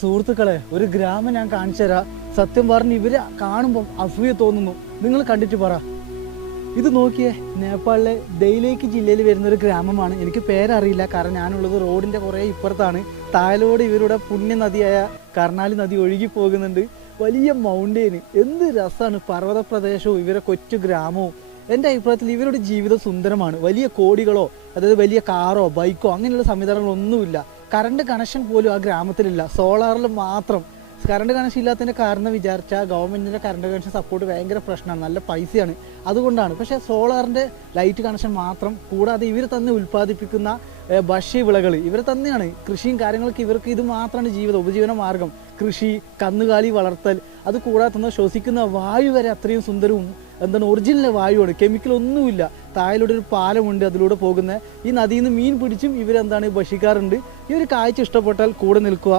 സുഹൃത്തുക്കളെ, ഒരു ഗ്രാമം ഞാൻ കാണിച്ചു തരാം. സത്യം പറഞ്ഞ് ഇവരെ കാണുമ്പം അസൂയ തോന്നുന്നു. നിങ്ങൾ കണ്ടിട്ട് പറ. ഇത് നോക്കിയേ, നേപ്പാളിലെ ദൈലേക്ക് ജില്ലയിൽ വരുന്ന ഒരു ഗ്രാമമാണ്. എനിക്ക് പേരറിയില്ല, കാരണം ഞാനുള്ളത് റോഡിൻ്റെ കുറേ ഇപ്പുറത്താണ്. താഴോട് ഇവരുടെ പുണ്യ നദിയായ കർണാലി നദി ഒഴുകി പോകുന്നുണ്ട്. വലിയ മൗണ്ടെയിന്, എന്ത് രസമാണ്. പർവ്വത പ്രദേശവും ഇവരെ കൊച്ചു ഗ്രാമവും. എൻ്റെ അഭിപ്രായത്തിൽ ഇവരുടെ ജീവിതം സുന്ദരമാണ്. വലിയ കോടികളോ അതായത് വലിയ കാറോ ബൈക്കോ അങ്ങനെയുള്ള സംവിധാനങ്ങളൊന്നുമില്ല. കറണ്ട് കണക്ഷൻ പോലും ആ ഗ്രാമത്തിലില്ല. സോളാറിൽ മാത്രം. കറണ്ട് കണക്ഷൻ ഇല്ലാത്തതിൻ്റെ കാരണം വിചാരിച്ചാൽ ഗവൺമെൻറ്റിൻ്റെ കറണ്ട് കണക്ഷൻ സപ്പോർട്ട് ഭയങ്കര പ്രശ്നമാണ്, നല്ല പൈസയാണ്, അതുകൊണ്ടാണ്. പക്ഷേ സോളാറിൻ്റെ ലൈറ്റ് കണക്ഷൻ മാത്രം. കൂടാതെ ഇവർ തന്നെ ഉൽപ്പാദിപ്പിക്കുന്ന ഭക്ഷ്യവിളകൾ ഇവർ തന്നെയാണ്. കൃഷിയും കാര്യങ്ങളൊക്കെ ഇവർക്ക് ഇത് മാത്രമാണ് ജീവിതം, ഉപജീവന മാർഗം. കൃഷി, കന്നുകാലി വളർത്തൽ, അത് കൂടാതെ തന്നെ ശ്വസിക്കുന്ന വായു വരെ അത്രയും സുന്ദരവും ഒറിജിനൽ വായുവാണ്, കെമിക്കലൊന്നുമില്ല. താഴെയിലൂടെ ഒരു പാലമുണ്ട്, അതിലൂടെ പോകുന്ന ഈ നദിയിൽ നിന്ന് മീൻ പിടിച്ചും ഇവരെന്താണ് ഭക്ഷിക്കാറുണ്ട്. ഈ ഒരു കാഴ്ച ഇഷ്ടപ്പെട്ടാൽ കൂടെ നിൽക്കുക.